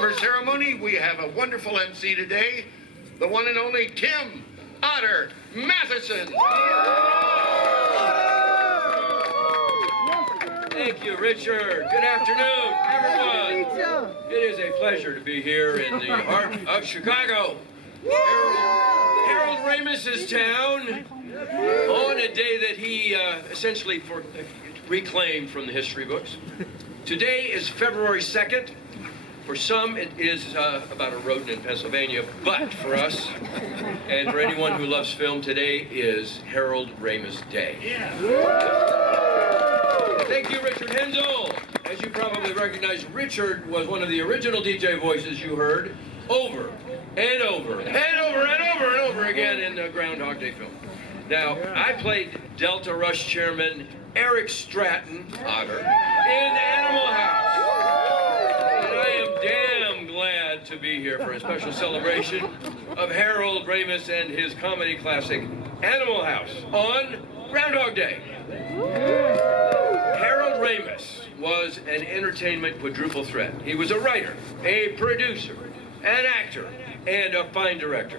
of our ceremony, we have a wonderful MC today, the one and only Tim Otter Matheson. Thank you, Richard. Good afternoon, everyone. It is a pleasure to be here in the heart of Chicago. Harold Ramis's town on a day that he essentially reclaimed from the history books. Today is February 2nd. For some, it is about a rodent in Pennsylvania, but for us, and for anyone who loves film, today is Harold Ramis Day. Thank you, Richard Hensel. As you probably recognize, Richard was one of the original DJ voices you heard over and over and over and over and over again in the Groundhog Day film. Now, I played Delta Rush Chairman Eric Stratton, Otter, in Animal House. And I am damn glad to be here for a special celebration of Harold Ramis and his comedy classic, Animal House, on Groundhog Day. Harold Ramis was an entertainment quadruple threat. He was a writer, a producer, an actor, and a fine director.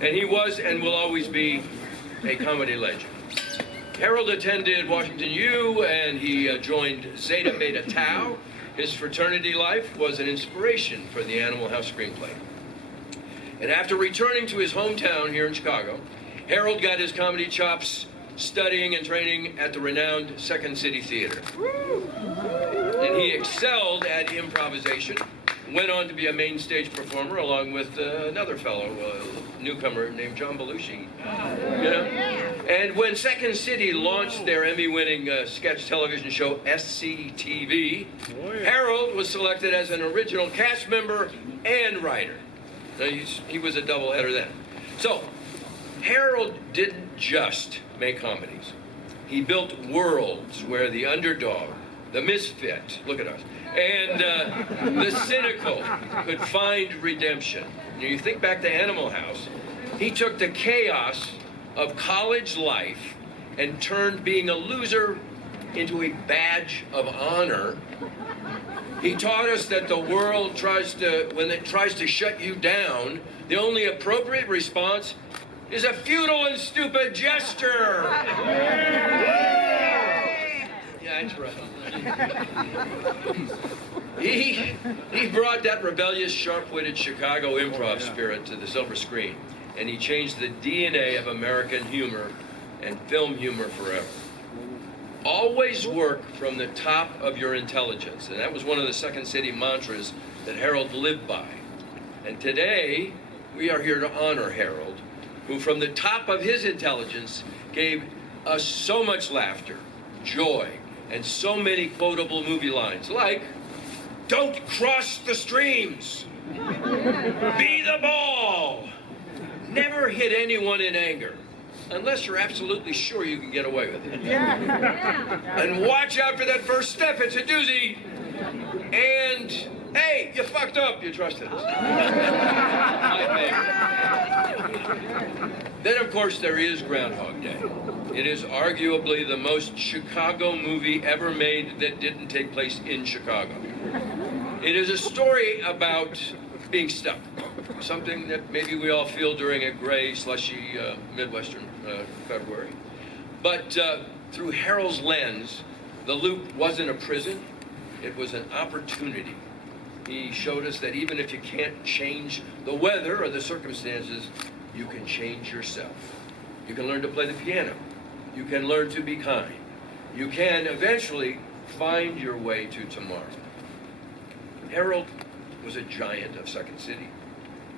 And he was and will always be a comedy legend. Harold attended Washington U and he joined Zeta Beta Tau. His fraternity life was an inspiration for the Animal House screenplay. And after returning to his hometown here in Chicago, Harold got his comedy chops studying and training at the renowned Second City Theater. And he excelled at improvisation, went on to be a main stage performer along with another fellow, newcomer named John Belushi. You know? And when Second City launched their Emmy-winning sketch television show SCTV, Harold was selected as an original cast member and writer. Now, he was a doubleheader then. So, Harold didn't just make comedies. He built worlds where the underdog, the misfit, look at us, and the cynical could find redemption. You think back to Animal House, he took the chaos of college life and turned being a loser into a badge of honor. He taught us that the world when it tries to shut you down, the only appropriate response is a futile and stupid gesture. Yeah, that's right. He brought that rebellious, sharp-witted Chicago improv spirit to the silver screen, and he changed the DNA of American humor and film humor forever. Always work from the top of your intelligence, and that was one of the Second City mantras that Harold lived by. And today, we are here to honor Harold, who from the top of his intelligence gave us so much laughter, joy, and so many quotable movie lines like, "Don't cross the streams," "Be the ball," "Never hit anyone in anger, unless you're absolutely sure you can get away with it," and "Watch out for that first step, it's a doozy," and "Hey, you fucked up, you trusted us." My favorite. Then, of course, there is Groundhog Day. It is arguably the most Chicago movie ever made that didn't take place in Chicago. It is a story about being stuck, something that maybe we all feel during a gray, slushy Midwestern February. But through Harold's lens, the loop wasn't a prison, it was an opportunity. He showed us that even if you can't change the weather or the circumstances, you can change yourself. You can learn to play the piano. You can learn to be kind. You can eventually find your way to tomorrow. Harold was a giant of Second City,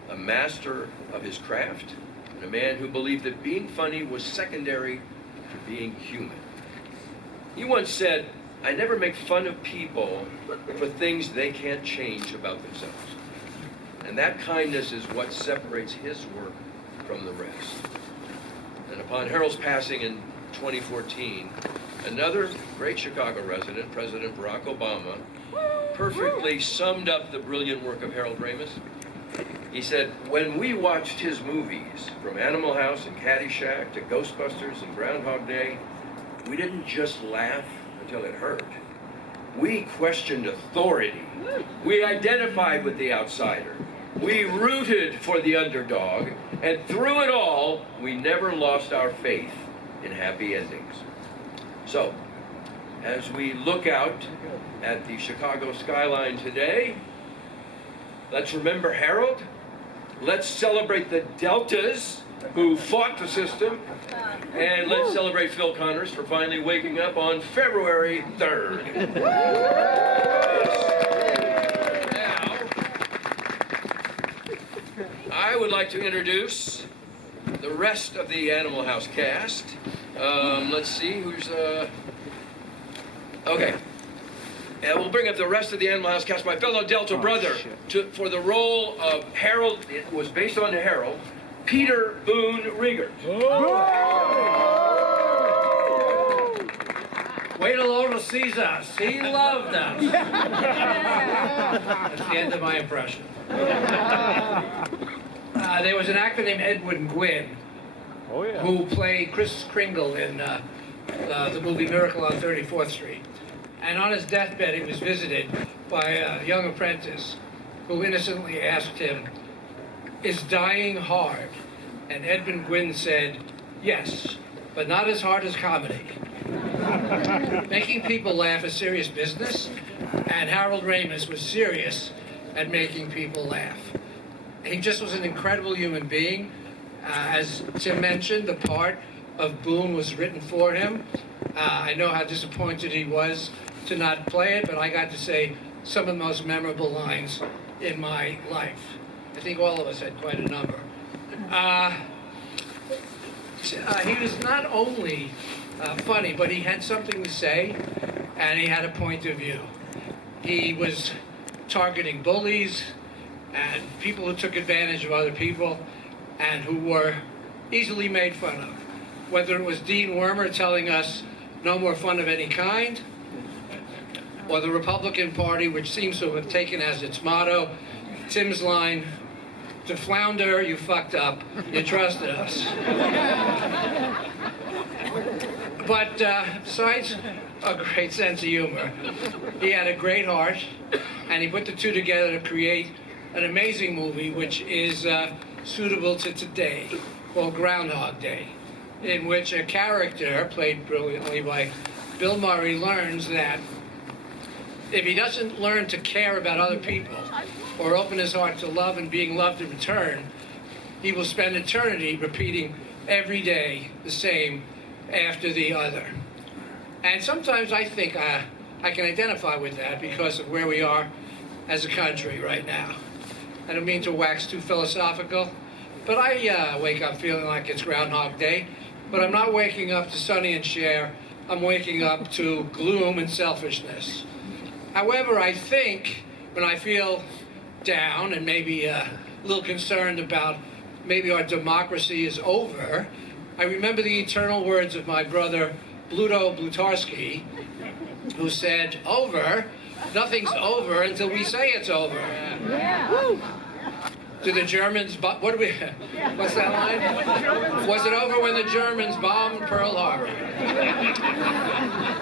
a master of his craft, and a man who believed that being funny was secondary to being human. He once said, "I never make fun of people for things they can't change about themselves." And that kindness is what separates his work from the rest. And upon Harold's passing in 2014, another great Chicago resident, President Barack Obama, perfectly summed up the brilliant work of Harold Ramis. He said, "When we watched his movies, from Animal House and Caddyshack to Ghostbusters and Groundhog Day, we didn't just laugh until it hurt. We questioned authority. We identified with the outsider. We rooted for the underdog. And through it all, we never lost our faith in happy endings. So, as we look out at the Chicago skyline today, let's remember Harold. Let's celebrate the Deltas who fought the system. And let's celebrate Phil Connors for finally waking up on February 3rd. Now, I would like to introduce the rest of the Animal House cast. Let's see who's... Okay. And we'll bring up the rest of the Animal House cast. My fellow Delta brother, for the role of Harold, it was based on Harold, Peter Boone Riegert. Wait till Otter sees us. He loved us. That's the end of my impression. There was an actor named Edwin Gwynn who played Kris Kringle in the movie Miracle on 34th Street. And on his deathbed, he was visited by a young apprentice who innocently asked him, "Is dying hard?" And Edwin Gwynn said, "Yes, but not as hard as comedy." Making people laugh is serious business, and Harold Ramis was serious at making people laugh. He just was an incredible human being. As Tim mentioned, the part of Boone was written for him. I know how disappointed he was to not play it, but I got to say some of the most memorable lines in my life. I think all of us had quite a number. He was not only funny, but he had something to say, and he had a point of view. He was targeting bullies and people who took advantage of other people and who were easily made fun of. Whether it was Dean Wormer telling us no more fun of any kind, or the Republican Party, which seems to have taken as its motto Tim's line, "To flounder, you fucked up. You trusted us." But besides a great sense of humor, he had a great heart, and he put the two together to create an amazing movie, which is suitable to today, called Groundhog Day, in which a character, played brilliantly by Bill Murray, learns that if he doesn't learn to care about other people or open his heart to love and being loved in return, he will spend eternity repeating every day the same after the other. And sometimes I think I can identify with that because of where we are as a country right now. I don't mean to wax too philosophical, but I wake up feeling like it's Groundhog Day, but I'm not waking up to Sonny and Cher. I'm waking up to gloom and selfishness. However, I think when I feel down and maybe a little concerned about maybe our democracy is over, I remember the eternal words of my brother Bluto Blutarski, who said, "Over? Nothing's over until we say it's over." Yeah. Do the Germans, what's that line? Was it over when the Germans bombed Pearl Harbor?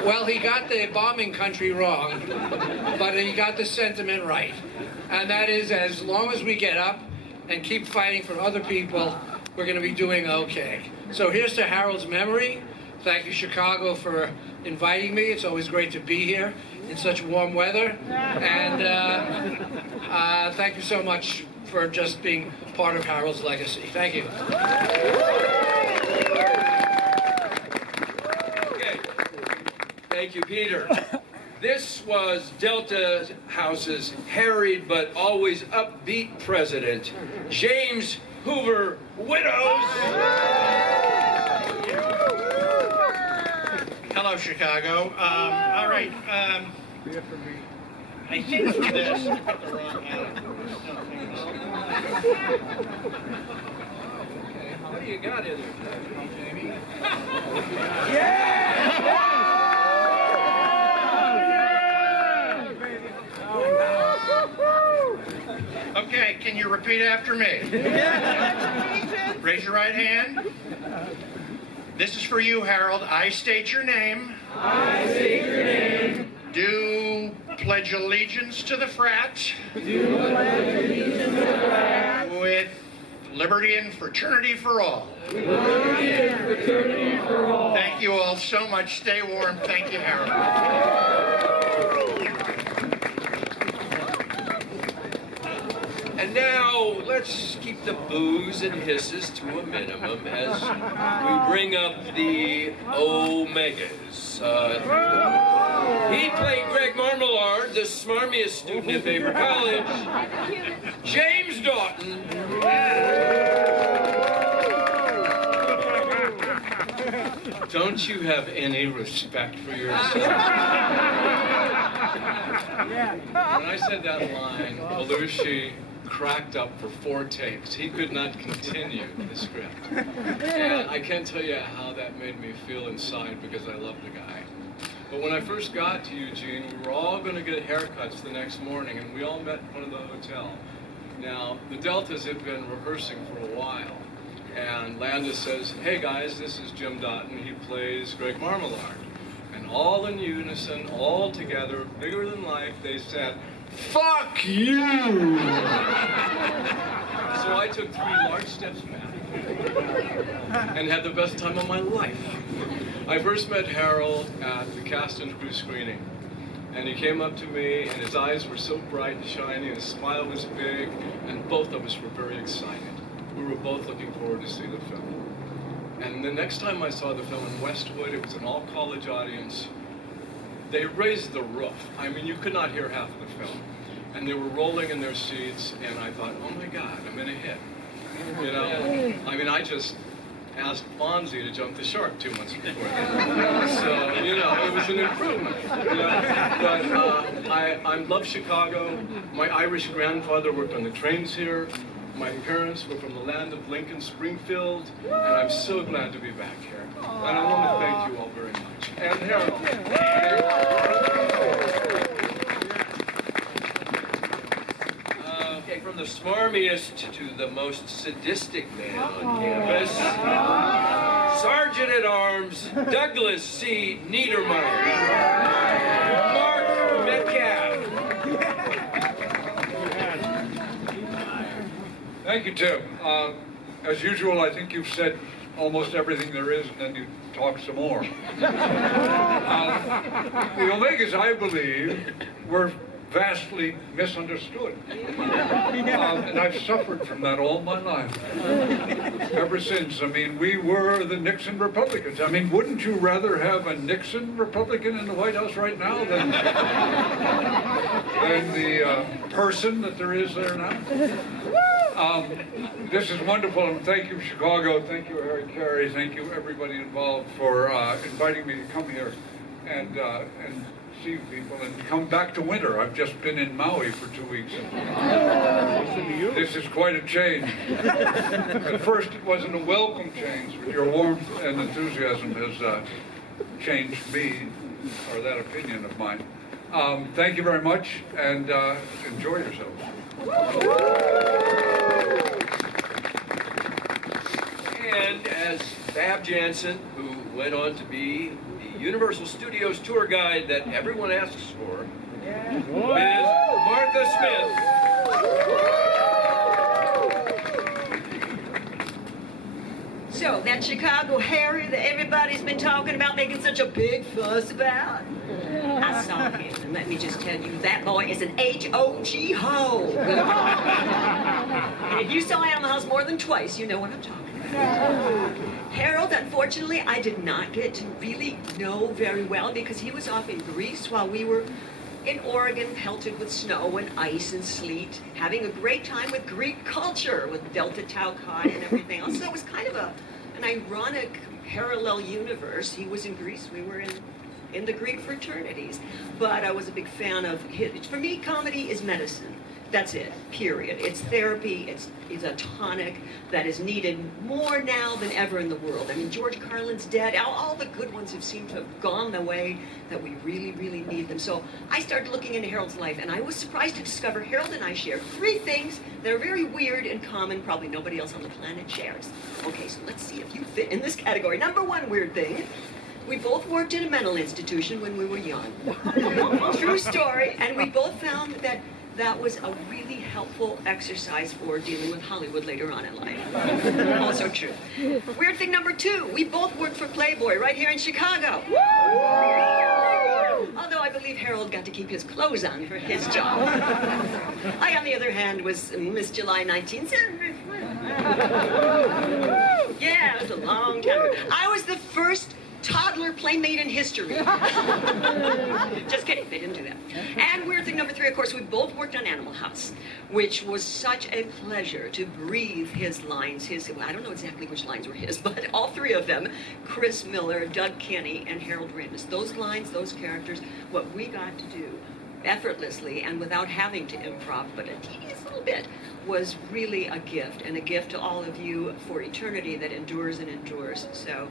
Well, he got the bombing country wrong, but he got the sentiment right. And that is, as long as we get up and keep fighting for other people, we're going to be doing okay. So here's to Harold's memory. Thank you, Chicago, for inviting me. It's always great to be here in such warm weather. And thank you so much for just being part of Harold's legacy. Thank you. Okay. Thank you, Peter. This was Delta House's harried but always upbeat president, James Hoover Widdoes. Hello, Chicago. All right. I think it's this. I put the wrong hand. Okay, what do you got in there, Jamie? Okay, can you repeat after me? Raise your right hand. This is for you, Harold. I state your name. I state your name. Do pledge allegiance to the frat. With liberty and fraternity for all. Thank you all so much. Stay warm. Thank you, Harold. And now, let's keep the boos and hisses to a minimum as we bring up the Omegas. He played Greg Marmalard, the smarmiest student at Faber College. James Daughton. Don't you have any respect for yourself? When I said that line, Belushi cracked up for 4 takes. He could not continue the script. And I can't tell you how that made me feel inside because I love the guy. But when I first got to Eugene, we were all going to get haircuts the next morning, and we all met in front of the hotel. Now, the Deltas had been rehearsing for a while, and Landis says, "Hey guys, this is Jim Daughton. He plays Greg Marmalard." And all in unison, all together, bigger than life, they said, "Fuck you!" So I took 3 large steps back and had the best time of my life. I first met Harold at the cast and crew screening, and he came up to me, and his eyes were so bright and shiny, and his smile was big, and both of us were very excited. We were both looking forward to see the film. And the next time I saw the film in Westwood, it was an all-college audience. They raised the roof. I mean, you could not hear half of the film. And they were rolling in their seats, and I thought, oh my God, I'm in a hit. You know? I mean, I just asked Fonzie to jump the shark 2 months before that. So, you know, it was an improvement. You know? But I love Chicago. My Irish grandfather worked on the trains here. My parents were from the land of Lincoln, Springfield, and I'm so glad to be back here. And I want to thank you all very much. And Harold. Okay, from the smarmiest to the most sadistic man on campus, Sergeant at Arms Douglas C. Neidermeyer. Mark Metcalf. Thank you, Tim. As usual, I think you've said almost everything there is, and then you talk some more. The Omegas, I believe, were vastly misunderstood. And I've suffered from that all my life. Ever since. I mean, we were the Nixon Republicans. I mean, wouldn't you rather have a Nixon Republican in the White House right now than the person that there is there now? This is wonderful, and thank you, Chicago. Thank you, Harry Carrey. Thank you, everybody involved, for inviting me to come here and see people and come back to winter. I've just been in Maui for 2 weeks. This is quite a change. At first, it wasn't a welcome change, but your warmth and enthusiasm has changed me, or that opinion of mine. Thank you very much, and enjoy yourselves. And as Fab Jansen, who went on to be the Universal Studios tour guide that everyone asks for, is Martha Smith. So, that Chicago Harry that everybody's been talking about, making such a big fuss about, I saw him, and let me just tell you, that boy is an H-O-G-ho. And if you saw Animal House more than twice, you know what I'm talking about. Harold, unfortunately, I did not get to really know very well because he was off in Greece while we were in Oregon, pelted with snow and ice and sleet, having a great time with Greek culture, with Delta Tau Chi and everything else. So it was kind of an ironic parallel universe. He was in Greece, we were in the Greek fraternities. But I was a big fan of his. For me, comedy is medicine. That's it, period. It's therapy, it's a tonic that is needed more now than ever in the world. I mean, George Carlin's dead. All the good ones have seemed to have gone the way that we really, really need them. So I started looking into Harold's life, and I was surprised to discover Harold and I share 3 things that are very weird and common, probably nobody else on the planet shares. Okay, so let's see if you fit in this category. Number 1 weird thing, We both worked in a mental institution when we were young. True story. And we both found that that was a really helpful exercise for dealing with Hollywood later on in life. Also true. Weird thing number 2, we both worked for Playboy right here in Chicago. Although I believe Harold got to keep his clothes on for his job. I, on the other hand, was Miss July 1973. Yeah, it was a long time ago. I was the first toddler playmate in history. Just kidding, they didn't do that. And weird thing number 3, of course, we both worked on Animal House, which was such a pleasure to breathe his lines. Well, I don't know exactly which lines were his, but all 3 of them, Chris Miller, Doug Kenny, and Harold Ramis. Those lines, those characters, what we got to do effortlessly and without having to improv, but a tedious little bit, was really a gift, and a gift to all of you for eternity that endures and endures. So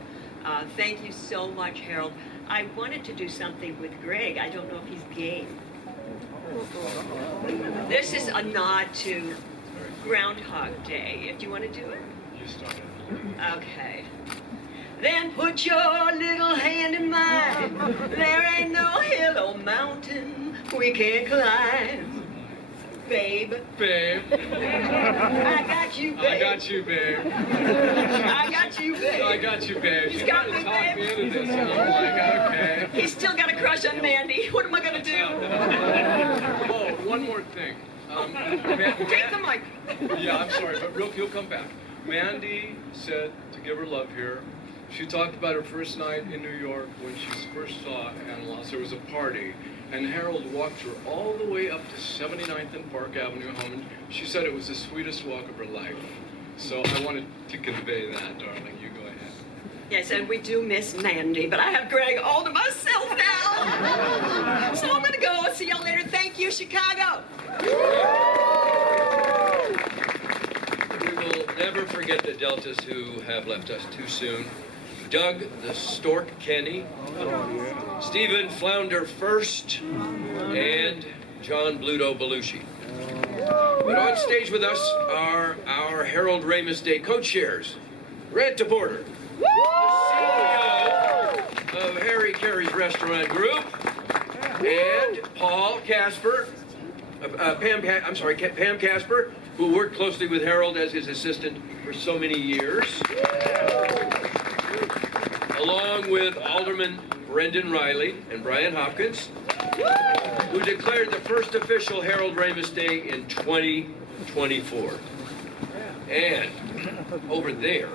thank you so much, Harold. I wanted to do something with Greg. I don't know if he's game. This is a nod to Groundhog Day. Do you want to do it? You started. Okay. Then put your little hand in mine. There ain't no hill or mountain we can't climb. Babe. Babe. I got you, babe. I got you, babe. I got you, babe. I got you, babe. He's You got gotta me, talk me babe. into this. And I'm like, okay. He's still got a crush on Mandy. What am I gonna do? Oh, one more thing. Take the mic. Yeah, I'm sorry, but he'll come back. Mandy said to give her love here. She talked about her first night in New York when she first saw Animal House. There was a party, and Harold walked her all the way up to 79th and Park Avenue home, and she said it was the sweetest walk of her life. So I wanted to convey that, darling. You go ahead. Yes, and we do miss Mandy, but I have Greg all to myself now. So I'm gonna go. I'll see y'all later. Thank you, Chicago. We will never forget the Deltas who have left us too soon. Doug the Stork Kenny, Stephen Flounder First, and John Bluto Belushi. But on stage with us are our Harold Ramis Day co-chairs, Red DePorter, the CEO of Harry Carey's Restaurant Group, and Paul Casper, Pam Casper, who worked closely with Harold as his assistant for so many years, along with Alderman Brendan Riley and Brian Hopkins, who declared the first official Harold Ramis Day in 2024. And over there,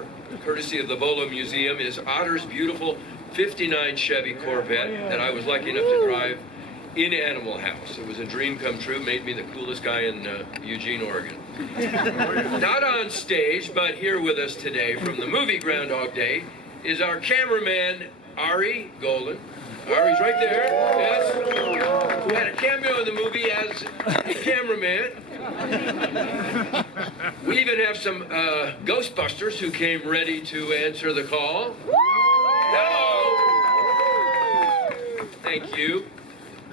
courtesy of the Volo Museum, is Otter's beautiful 59 Chevy Corvette that I was lucky enough to drive in Animal House. It was a dream come true, made me the coolest guy in Eugene, Oregon. Not on stage, but here with us today from the movie Groundhog Day is our cameraman, Ari Golan. Ari's right there, yes. Who had a cameo in the movie as a cameraman. We even have some Ghostbusters who came ready to answer the call. Hello! Thank you.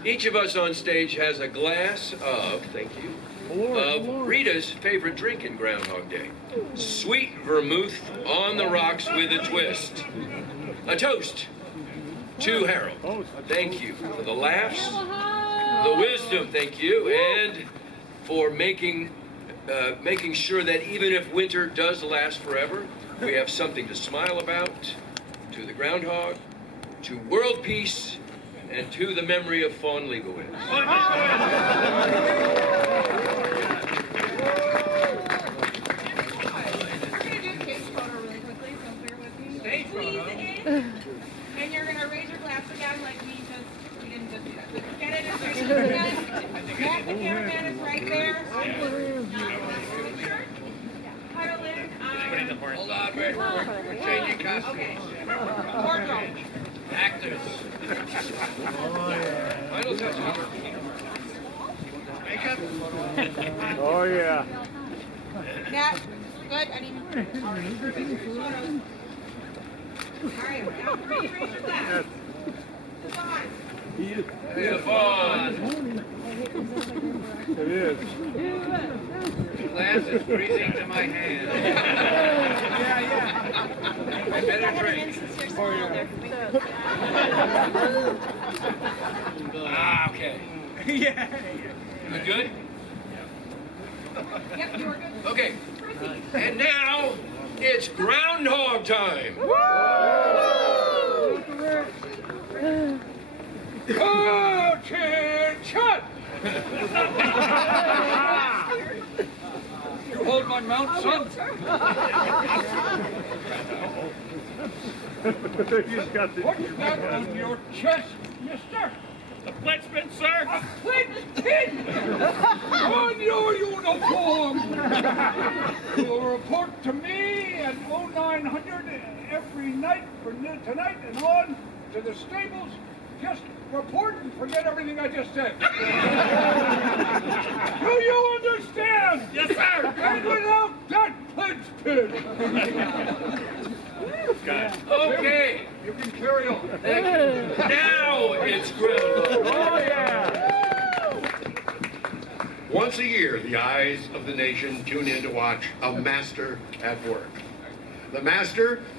Each of us on stage has a glass of, thank you, of Rita's favorite drink in Groundhog Day. Sweet vermouth on the rocks with a twist. A toast to Harold. Thank you for the laughs, the wisdom, thank you, and for making sure that even if winter does last forever, we have something to smile about. To the groundhog, to world peace, and to the memory of Fawn Leibowitz. Stage photo. And you're gonna raise your glass again like we didn't just do that. So get it and raise it again. Matt, the cameraman is right there. Huddle in. Hold on, we're changing costumes. Okay. Wardrobe. Actors. Final touch. Makeup. Oh, yeah. Matt, good. I need all right. All right. Now raise your glass. Devon. Devon. It is. glass is freezing to my hand. I better drink. Ah, okay. Yeah. You good? Yep, you were good. Okay. And now it's groundhog time. Oh, chin shut! You hold my mount, son? He's got the. What's that on your chest, mister? A pledgeman, sir. A flint pin! On your uniform! You will report to me at 0900 every night from tonight and on to the stables. Just report and forget everything I just said. Do you understand? Yes, sir. And without that pledge pin. Okay. You can carry on. Thank you. Now it's groundhog. Oh, yeah. Once a year, the eyes of the nation tune in to watch a master at work. The master